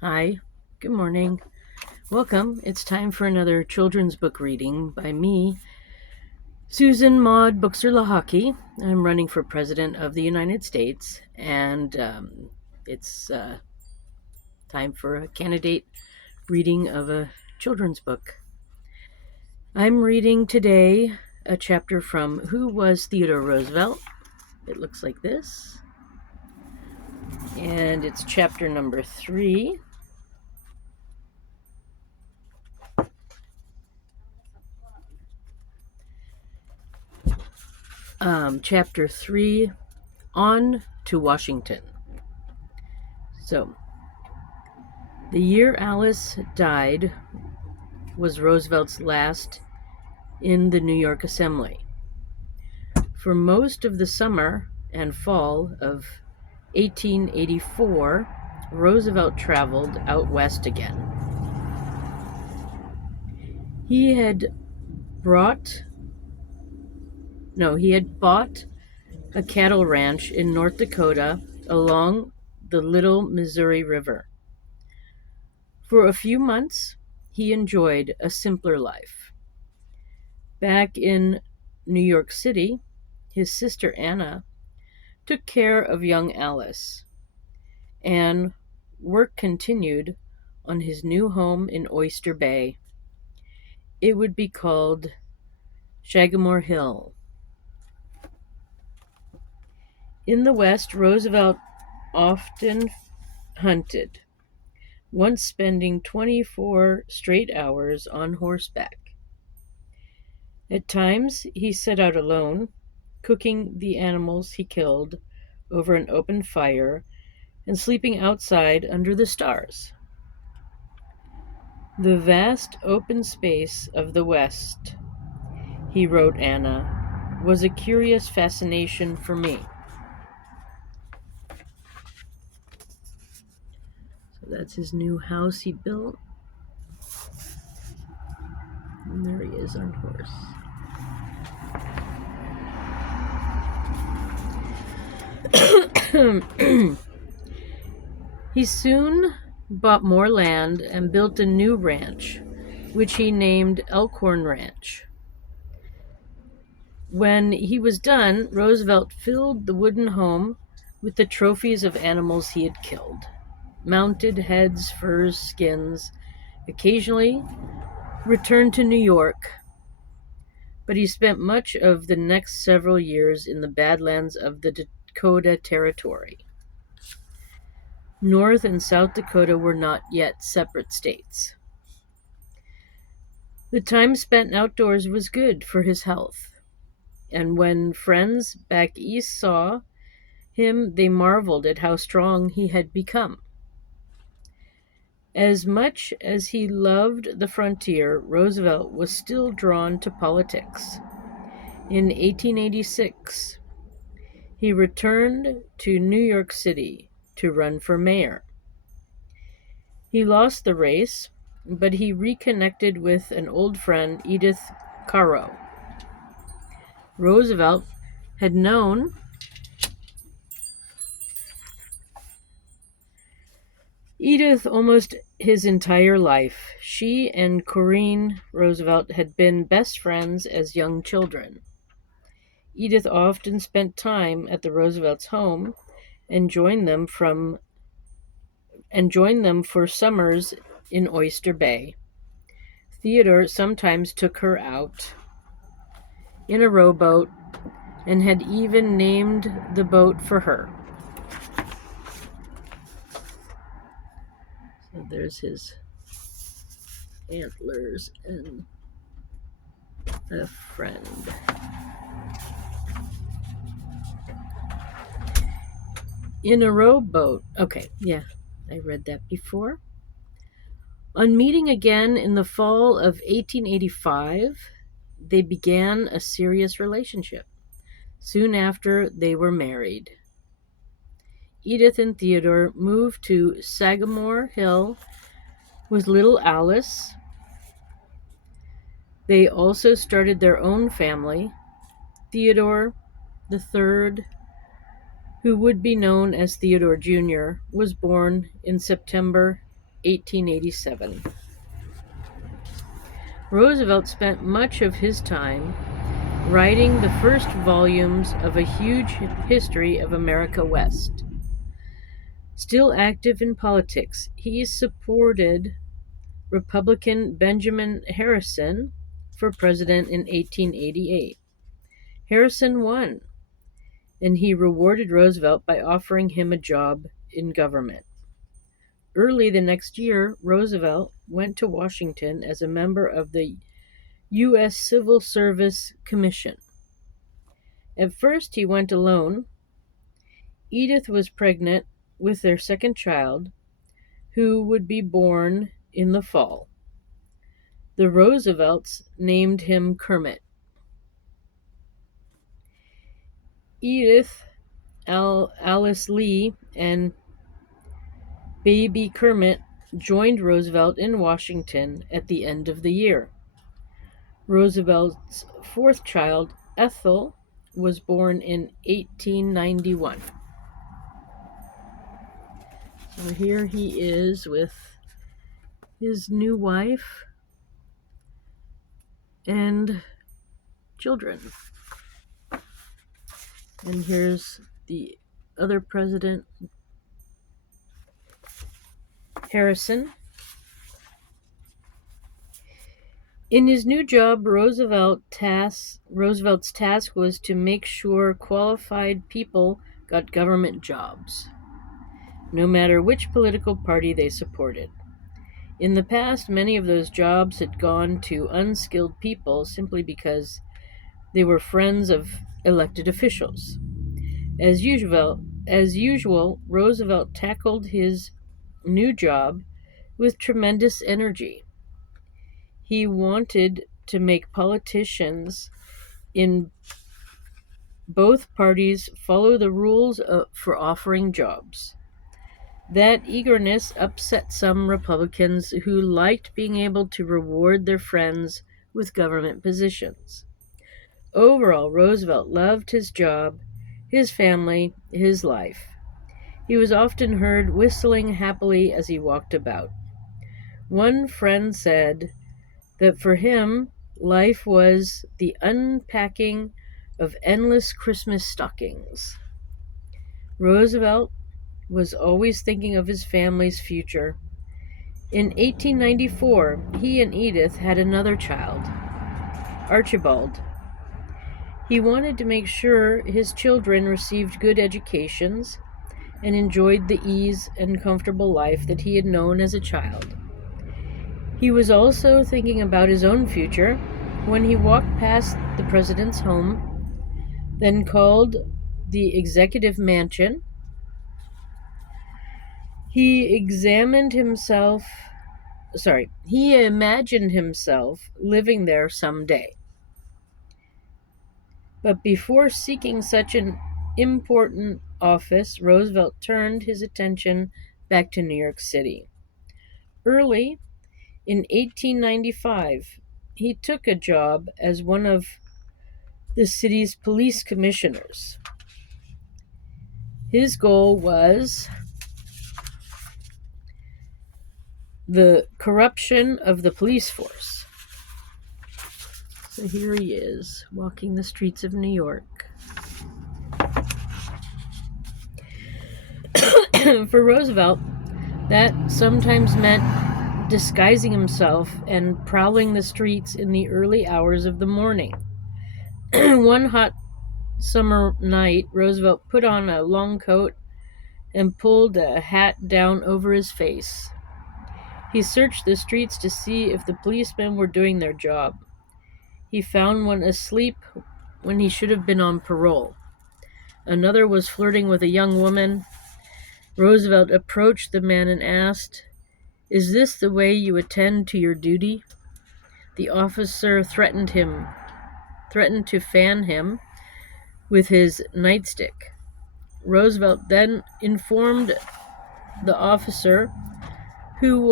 Hi, good morning. Welcome. It's time for another children's book reading by me, Susan Maud Buxer-Lahaki. I'm running for President of the United States, and it's time for a candidate reading of a children's book. I'm reading today a chapter from Who Was Theodore Roosevelt? It looks like this. And it's chapter number 3. Chapter 3, On to Washington. So, the year Alice died was Roosevelt's last in the New York Assembly. For most of the summer and fall of 1884, Roosevelt traveled out west again. He had bought a cattle ranch in North Dakota along the Little Missouri River. For a few months, he enjoyed a simpler life. Back in New York City, his sister Anna took care of young Alice, and work continued on his new home in Oyster Bay. It would be called Sagamore Hill. In the West, Roosevelt often hunted, once spending 24 straight hours on horseback. At times, he set out alone, cooking the animals he killed over an open fire and sleeping outside under the stars. The vast open space of the West, he wrote Anna, was a curious fascination for me. So that's his new house he built. And there he is on horse. He soon bought more land and built a new ranch, which he named Elkhorn Ranch. When he was done, Roosevelt filled the wooden home with the trophies of animals he had killed: mounted heads, furs, skins. Occasionally returned to New York, but he spent much of the next several years in the Badlands of the Dakota Territory. North and South Dakota were not yet separate states. The time spent outdoors was good for his health, and when friends back east saw him, they marveled at how strong he had become. As much as he loved the frontier, Roosevelt was still drawn to politics. In 1886, he returned to New York City to run for mayor. He lost the race, but he reconnected with an old friend, Edith Caro. Roosevelt had known Edith almost his entire life. She and Corrine Roosevelt had been best friends as young children. Edith often spent time at the Roosevelts' home and joined them for summers in Oyster Bay. Theodore sometimes took her out in a rowboat and had even named the boat for her. So there's his antlers and a friend. In a rowboat. Okay, yeah, I read that before. On meeting again in the fall of 1885, they began a serious relationship. Soon after, they were married. Edith and Theodore moved to Sagamore Hill with little Alice. They also started their own family. Theodore the third, who would be known as Theodore Jr., was born in September 1887. Roosevelt spent much of his time writing the first volumes of a huge history of America West. Still active in politics, he supported Republican Benjamin Harrison for president in 1888. Harrison won, and he rewarded Roosevelt by offering him a job in government. Early the next year, Roosevelt went to Washington as a member of the U.S. Civil Service Commission. At first, he went alone. Edith was pregnant with their second child, who would be born in the fall. The Roosevelts named him Kermit. Edith, Alice Lee, and baby Kermit joined Roosevelt in Washington at the end of the year. Roosevelt's fourth child, Ethel, was born in 1891. So here he is with his new wife and children. And here's the other president, Harrison. In his new job, Roosevelt's task was to make sure qualified people got government jobs, no matter which political party they supported. In the past, many of those jobs had gone to unskilled people simply because they were friends of elected officials. As usual, Roosevelt tackled his new job with tremendous energy. He wanted to make politicians in both parties follow the rules for offering jobs. That eagerness upset some Republicans who liked being able to reward their friends with government positions. Overall, Roosevelt loved his job, his family, his life. He was often heard whistling happily as he walked about. One friend said that for him, life was the unpacking of endless Christmas stockings. Roosevelt was always thinking of his family's future. In 1894, he and Edith had another child, Archibald. He wanted to make sure his children received good educations and enjoyed the ease and comfortable life that he had known as a child. He was also thinking about his own future when he walked past the president's home, then called the executive mansion. He imagined himself living there someday. But before seeking such an important office, Roosevelt turned his attention back to New York City. Early in 1895, he took a job as one of the city's police commissioners. His goal was the corruption of the police force. So here he is, walking the streets of New York. For Roosevelt, that sometimes meant disguising himself and prowling the streets in the early hours of the morning. One hot summer night, Roosevelt put on a long coat and pulled a hat down over his face. He searched the streets to see if the policemen were doing their job. He found one asleep when he should have been on parole. Another was flirting with a young woman. Roosevelt approached the man and asked, "Is this the way you attend to your duty?" The officer threatened to fan him with his nightstick. Roosevelt then informed the officer who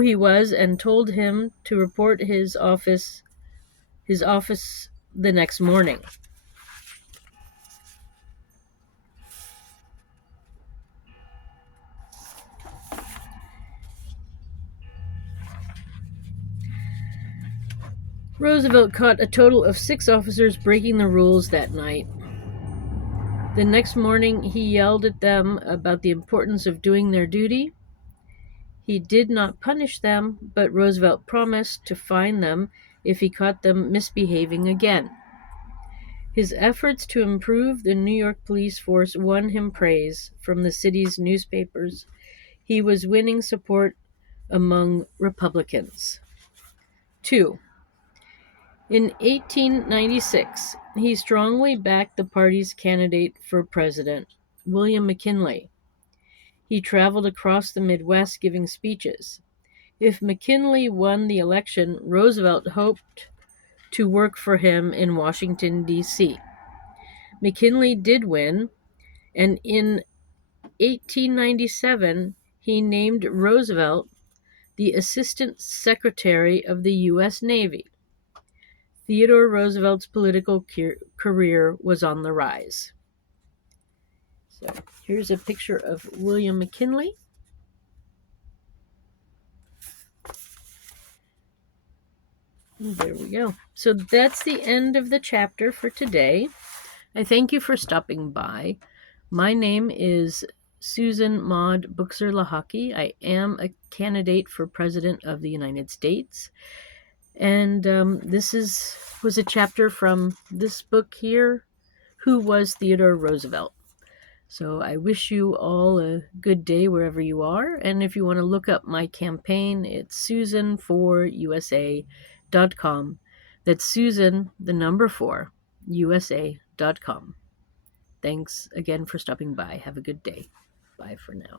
he was and told him to report his office the next morning. Roosevelt caught a total of 6 officers breaking the rules that night. The next morning, he yelled at them about the importance of doing their duty. He did not punish them, but Roosevelt promised to fine them if he caught them misbehaving again. His efforts to improve the New York police force won him praise from the city's newspapers. He was winning support among Republicans. 2. In 1896, he strongly backed the party's candidate for president, William McKinley. He traveled across the Midwest giving speeches. If McKinley won the election, Roosevelt hoped to work for him in Washington, D.C. McKinley did win, and in 1897, he named Roosevelt the Assistant Secretary of the U.S. Navy. Theodore Roosevelt's political career was on the rise. So here's a picture of William McKinley. There we go. So that's the end of the chapter for today. I thank you for stopping by. My name is Susan Maud Buchser-Lahaki. I am a candidate for President of the United States. And this was a chapter from this book here, Who Was Theodore Roosevelt? So I wish you all a good day wherever you are. And if you want to look up my campaign, it's Susan4USA.com. That's Susan, the number 4, USA.com. Thanks again for stopping by. Have a good day. Bye for now.